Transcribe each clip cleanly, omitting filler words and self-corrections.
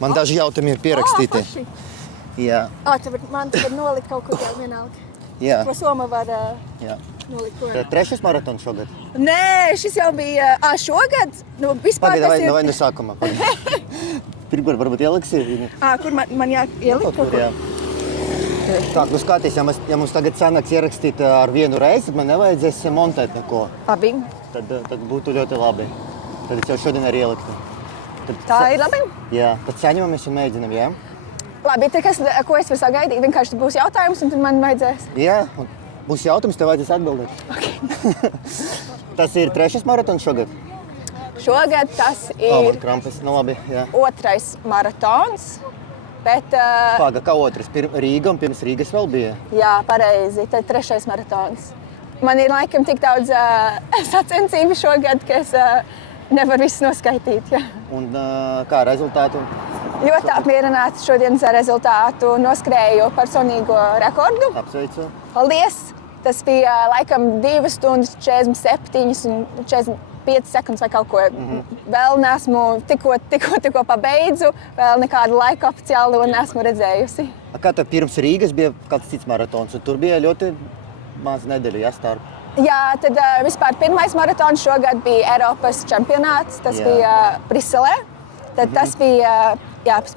Man daži jautājumi ir pierakstīti. Jā. Man tagad nolikt kaut kur jau vienalga. Jā. Ko Soma var nolikt ko. Trešais maratons šogad? Nē, šis jau bija šogad. Vispār Pagaid, vai no sākuma? Pirmkārt, varbūt ieliksi? Kur man jāielikt kaut kur? Tā, skaties, ja mums tagad sanāks ierakstīt ar vienu reizi, tad man nevajadzēs montēt neko. Labi. Tad būtu ļoti labi. Tad es jau šodien arī ieliktu. Tā ir labi? Jā, tad saņemamies un mēģinam, jā? Labi, tad ko es varu sagaidīt? Vienkārši būs jautājums un tad man vajadzēs. Jā, un būs jautājums, tev vajadzēs atbildēt. Okay. Tas ir trešais maratons šogad? Šogad tas ir man krampes, labi, jā. Otrais maratons. Bet, Paga, kā otrs? Rīga un pirms Rīgas vēl bija? Jā, pareizi. Tad trešais maratons. Man ir laikam tik daudz sacensību šogad, ka es nevaru visu noskaitīt. Jā. Un kā rezultātu? Ļoti apmierināti šodienas rezultātu. Noskrēju personīgo rekordu. Apsveicu. Paldies! Tas bija laikam 2 stundas 47 un 45 sekundes vai kaut ko. Vēl neesmu tikko pabeidzu, vēl nekādu laiku oficiāli neesmu redzējusi. Kā tev pirms Rīgas bija kāds cits maratons, un tur bija ļoti maz nedēļu jāstarp? Jā, tad vispār pirmais maratons šogad bija Eiropas čempionāts, tas bija Briselē. Tad tas bija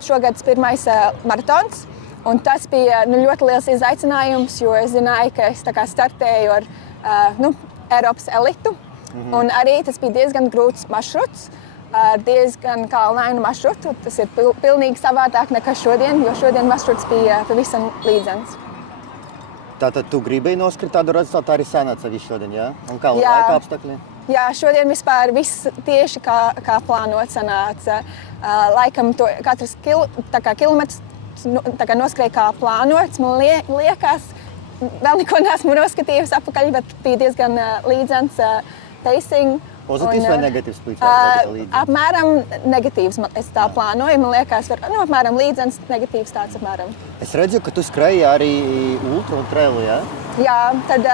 šogad pirmais maratons, un tas bija ļoti liels izaicinājums, jo es zināju, ka es startēju ar Eiropas elitu. Un arī tas bija diezgan grūts maršruts, ar diezgan kalnainu maršrutu. Tas ir pilnīgi savādāk nekā šodien, jo šodien maršruts bija pavisam līdzens. Tātad tu gribēji noskriet tādu rezultātu arī sanāca visu šodien, jā? Un kā laika apstākļi? Jā, šodien vispār viss tieši kā plānot sanāca. Laikam katrs kilometrs noskrēja kā plānots. Man liekas, vēl neko neesmu noskatījusi apakaļ, bet bija diezgan līdzens pacing. Pozitīvs vai negatīvs? Apmēram negatīvs, es tā plānoju. Man liekas, apmēram līdzens, negatīvs tāds apmēram. Es redzu, ka tu skrēji arī ultra un trailu, jā? Jā, tad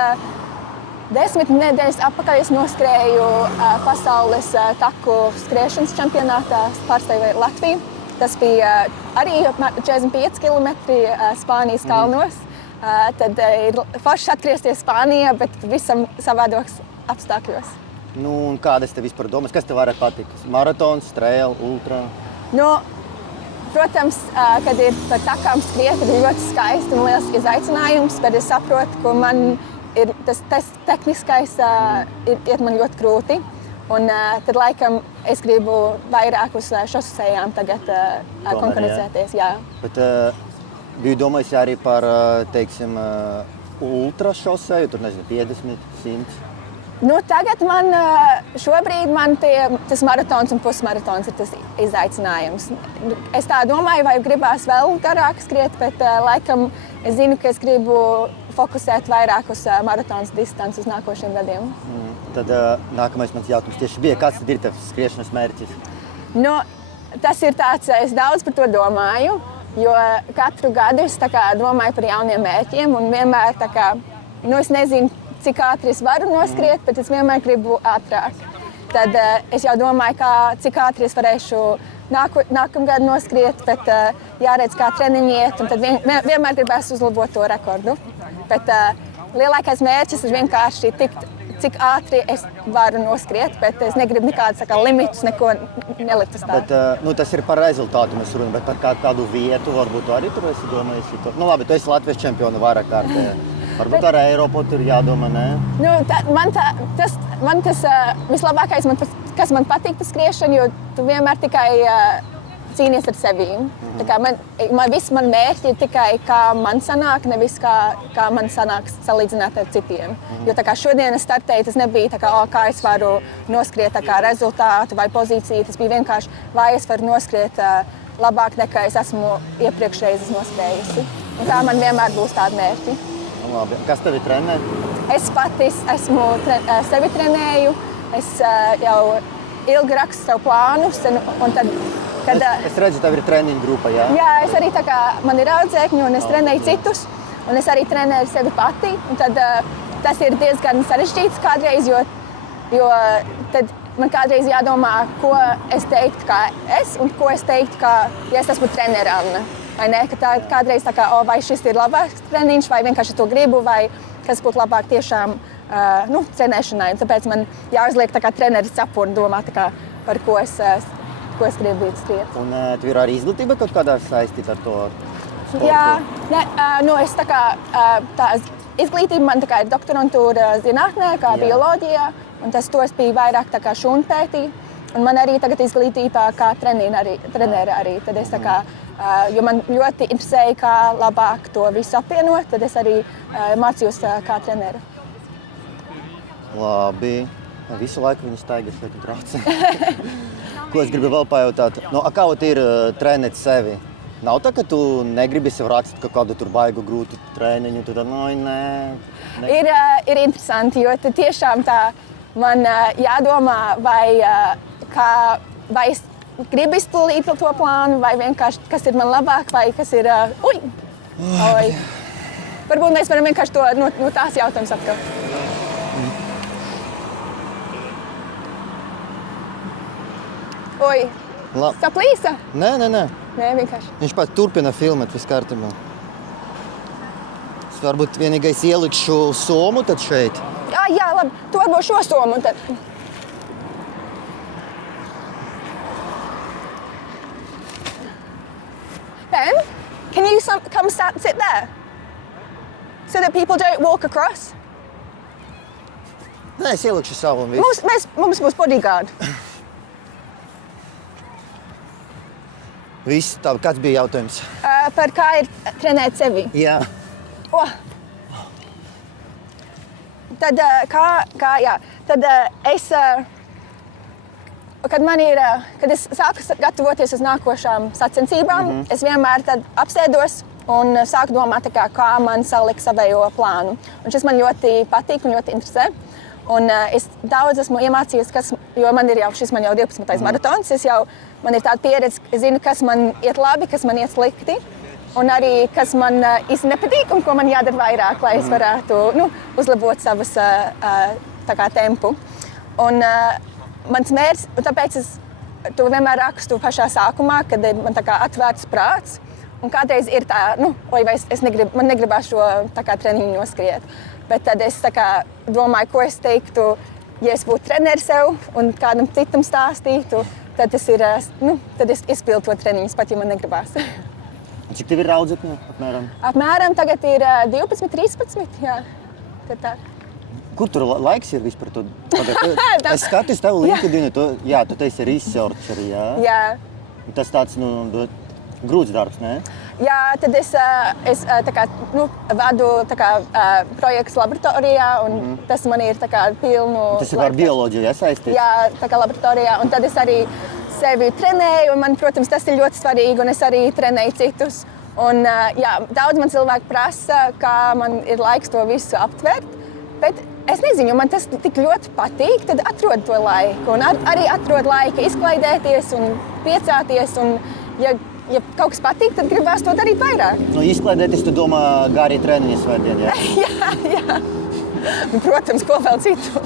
10 nedēļas atpakaļ es noskrēju pasaules taku skriešanas čempionātā, pārstāvēju Latviju. Tas bija arī 45 km Spānijas kalnos. Tad ir forši atgriezties Spānijā, bet visam savādos apstākļos. Un kādas tev vispār domas? Kas tev vairāk patīk? Maratons, trail, ultra? Protams, kad ir par takām skriet, tad ir ļoti skaisti un liels izaicinājums, bet es saprotu, ka man ir tas tehniskais iet man ļoti grūti. Un tad laikam es gribu vairāk uz šosejām tagad konkurencēties. Jā. Bet biju domājis arī par, teiksim, ultra šoseju, tur nezinu, 50, 100. Tagad šobrīd man tas maratons un pusmaratons ir tas izaicinājums. Es tā domāju, vai gribās vēl garāk skriet, bet laikam es zinu, ka es gribu fokusēt vairāk uz maratons distanci uz nākošiem gadiem. Tad nākamais mans jautājums tieši bija, kāds tad ir tavs skriešanas mērķis? Tas ir tāds, es daudz par to domāju, jo katru gadu es domāju par jauniem mērķiem un vienmēr es nezinu, cik ātri es varu noskriet, bet es vienmēr gribu ātrāk. Tad es jau domāju, cik ātri es varēšu nākamgad noskriet, bet jāredz, kā treniņi iet, un tad vienmēr gribēs uzlabot to rekordu. Bet lielākais mērķis ir vienkārši tikt, cik ātri es varu noskriet, bet es negribu nekādus limitus, neko nelikt uz tā. Bet, tas ir par rezultātu mēs runājam, bet par kādu vietu varbūt tu arī tur esi domājis. Labi, tu esi Latvijas čempionu vairāk kārtē. Varbūt ar Eiropu tur jādomā, ne? Man tas vislabākais, kas man patīk par skriešanu, jo tu vienmēr tikai cīnies ar sevi. Viss man mērķi ir tikai kā man sanāk, nevis kā man sanāk salīdzināt ar citiem. Jo šodien es startēju, tas nebija kā es varu noskriet rezultātu vai pozīciju. Tas bija vienkārši, vai es varu noskriet labāk nekā es esmu iepriekšreiz noskrējusi. Un tā man vienmēr būs tādi mērķi. Labi. Kas tevi trenē? Es pati esmu sevi trenēju. Es jau ilgi rakstu savu plānus. Es redzu, tev ir treniņu grupa, jā? Jā, es arī man ir audzēkņi un es trenēju citus. Un es arī trenēju sevi pati. Un tad tas ir diezgan sarežģīts kādreiz, jo tad man kādreiz jādomā, ko es teiktu kā es un ko es teiktu, kā, ja es esmu trenere Anna. Vai ne? Ka tā kādreiz tā kā, vai šis ir labāks treniņš, vai vienkārši to gribu, vai kas būtu labāk tiešām trenēšanai. Un tāpēc man jāuzliek tā kā treneris cepuri un domā, tā kā, par ko es gribu skriet. Un tev ir arī izglītība kaut kādā saistīta ar to sportu? Jā, es tā kā, tā izglītība man tā kā ir doktorantūra zinātnē, kā bioloģijā, un tas bija vairāk tā kā šūnpētī. Un man arī tagad izglītība kā trenere arī. Tad es tā kā, jo man ļoti interesēja, kā labāk to visu apvienot, tad es arī mācījos kā trenere. Labi. Visu laiku viņa staigas ļoti traucē. Ko es gribu vēl pajautāt? Kā ir trenēt sevi? Nav tā, ka tu negribi sev rakstīt kaut kādu tur baigu grūtu treniņu, tu tad, nē. Ir interesanti, jo tiešām tā man jādomā, vai es gribu izpildīt to plānu, vai vienkārši kas ir man labāk, vai kas ir... Varbūt mēs varam vienkārši to no tās jautājumus atkal. Oi, saplīsa? Nē. Nē, vienkārši. Viņš pat turpina filmēt, viss kārtībā. Es varbūt vienīgais ielikšu somu tad šeit. Jā, labi. Tu varbūt šo somu tad. Ben, can you come sit there? So that people don't walk across? Nē, es ielikšu savu un visu. Mums būs bodyguard. Viss, tā, kāds bija jautājums? Par kā ir trenēt sevi. Jā. Tad, tad es, kad es sāku gatavoties uz nākošām sacensībām, es vienmēr tad apsēdos un sāku domāt, kā man salikt savējo plānu. Un šis man ļoti patīk un ļoti interesē. Un es daudz esmu iemācījies, jo man jau 12. maratons, man ir tāda pieredze, es zinu, kas man iet labi, kas man iet slikti. Un arī, kas man īsti nepatīk un ko man jādara vairāk, lai es varētu uzlabot savas tempu. Un mans mērķis, tāpēc es to vienmēr rakstu pašā sākumā, kad ir man atvērts prāts. Un kādreiz ir tā, man negribās šo treniņu noskriet. Bet tad es domāju, ko es teiktu, ja es būtu treneris sev un kādam citam stāstītu, tad es izpildu to treniņu, pat ja man negribās. Cik tev ir audzekļi apmēram? Apmēram tagad ir 12, 13. Jā. Tā. Kur tur laiks ir vispār? Es skatos tev LinkedIn, tu teisi research arī, jā? Jā. Tas tāds, grūts darbs, ne? Jā, tad es vadu projekts laboratorijā, un tas man ir pilnu... Tas ir ar bioloģiju iesaistīts? Jā, laboratorijā, un tad es arī sevi trenēju, un man, protams, tas ir ļoti svarīgi, un es arī trenēju citus. Un, daudz man cilvēki prasa, kā man ir laiks to visu aptvert, bet es nezinu, man tas tik ļoti patīk, tad atrod to laiku, un arī atrod laika izklaidēties un priecāties, un, ja kaut kas patīk, tad gribās to darīt vairāk. Izklaidēties, tu domā gari treniņi svētdien, jā? Jā. Protams, ko vēl citu.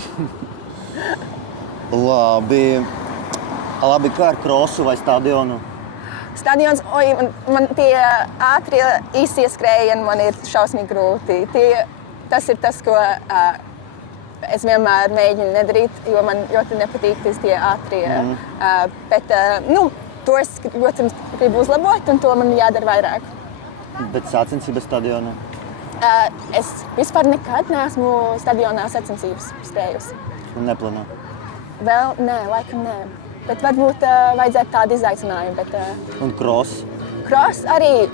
Labi, kā ar krosu vai stadionu? Stadions, man tie ātrie īsie skrējieni man ir šausmīgi grūti. Tas ir tas, ko es vienmēr mēģinu nedarīt, jo man ļoti nepatīk tie ātrie. Bet, to es ļoti gribu uzlabot, un to man jādara vairāk. Bet sacensības stadionā? Es vispār nekad neesmu stadionā sacensības skrējusi. Un neplāno? Vēl nē, laikam nē. Bet varbūt vajadzētu tādu izaicinājumu. Un cross? Cross arī.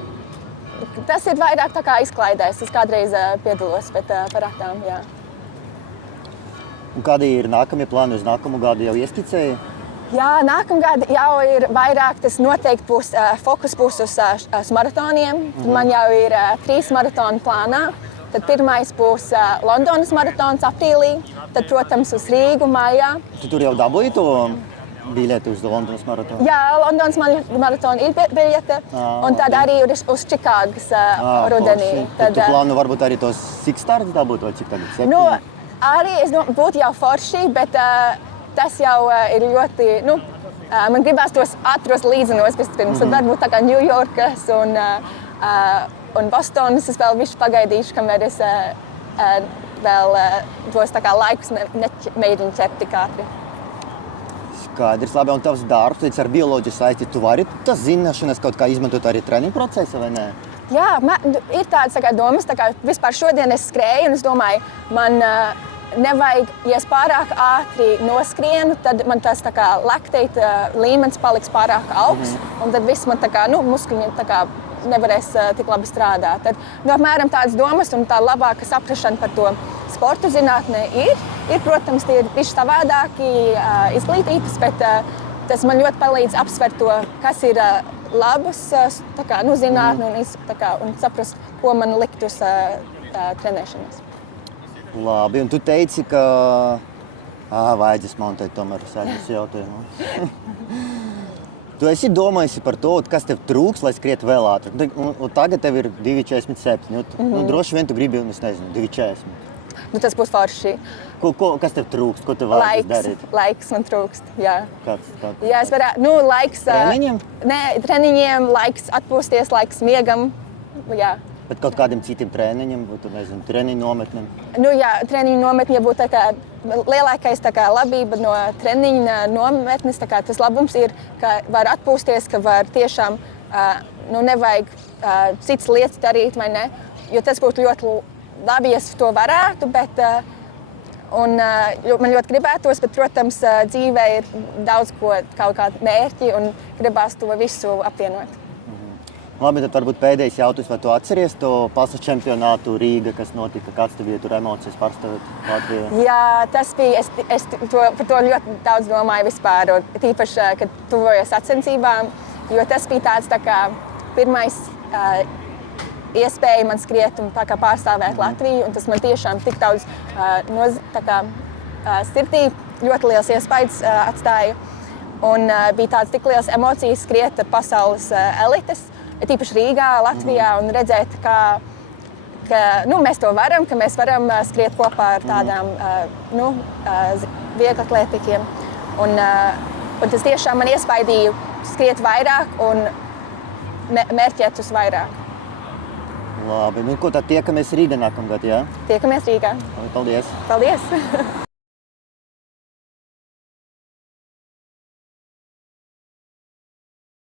Tas ir vairāk tā kā izklaidēs. Es kādreiz piedalos, bet par ratām, jā. Un kādi ir nākamie plāni uz nākamo gadu jau ieskicēji? Jā, nākamgad jau ir vairāk, tas noteikti būs fokus būs uz maratoniem. Man jau ir 3 maratoni plānā. Tad pirmais būs Londonas maratons aprīlī, tad, protams, uz Rīgu maijā. Tu tur jau dabūji to biļeti uz Londonas maratonu? Jā, Londonas maratona ir biļete, un tad arī uz Čikāgas rudenī. Tad tu plāno varbūt arī tos 6 starts dabūt vai cik tagad? 7? Arī es domāju, būtu jau forši, bet tas jau ir ļoti, man gribās tos ātros līdzenos vispirms. Tad varbūt tā kā Ņujorkas un Bostonas es vēl visu pagaidīšu, kamēr es vēl tos tā kā laikus nemēģinu ķert tik ātri. Skaidrs, labi, un tavs darbs ar bioloģiju saistīts. Tu vari tas zināšanas kaut kā izmantot arī treniņu procesā, vai ne? Jā, ir tādas domas, tā kā vispār šodien es skrēju, un es domāju, man nevajag, ja es pārāk ātri noskrienu, tad man tas lakteita līmenis paliks pārāk augsts, un tad viss man muskuļi nevarēs tik labi strādāt. Tad, apmēram tādas domas un tā labāka saprašana par to sportu zinātnē ir. Protams, tie ir bišķi savādāki izglītības, bet tas man ļoti palīdz apsvert to, kas ir labus zinātni un saprast, ko man likt uz trenēšanas. Labi, un tu teici, ka vajadzēs man teikt tomēr sēdus jautājumu. Tu esi domājis par to, kas tev trūks, lai skrietu vēl ātrāk. Tagad tev ir 2,47. Droši vien tu gribi, es nezinu, 2,40. Tas būs forši. Kas tev trūkst? Ko tev vajag darīt? Laiks man trūkst, jā. Kāds? Jā, es varētu, laiks... Treniņiem? Nē, treniņiem, laiks atpūsties, laiks miegam, jā. Bet kaut kādiem citiem treniņiem, būtu, nezinu, treniņu nometnēm? Jā, treniņu nometne, ja būtu lielākais labība no treniņa nometnes, tas labums ir, ka var atpūsties, ka var tiešām, nevajag citas lietas darīt, vai ne? Jo tas būtu ļoti labi, ja es to varētu, bet man ļoti gribētos, bet, protams, dzīvē ir daudz kaut kādi mērķi un gribās to visu apvienot. Labi, tad varbūt pēdējais jautājums, vai tu atceries to pasaules čempionātu Rīga, kas notika? Kāds tev bija tur emocijas pārstāvēt Latviju? Jā, tas bija, es par to ļoti daudz domāju vispār, tīpaši, kad tuvojos sacensībām, jo tas bija tāds pirmais iespēja man skriet un pārstāvēt Latviju, un tas man tiešām tik daudz sirdī ļoti liels iespējas atstāja, un bija tāds tik liels emocijas skriet ar pasaules elites, tīpaši Rīgā, Latvijā, un redzēt, ka mēs to varam, ka mēs varam skriet kopā ar tādām vieglatlētiķiem. Un tas tiešām man iespaidīja skriet vairāk un mērķēt uz vairāk. Labi, ko tad tiekamies Rīgā nākamgad, jā? Tiekamies Rīgā. Paldies! Paldies!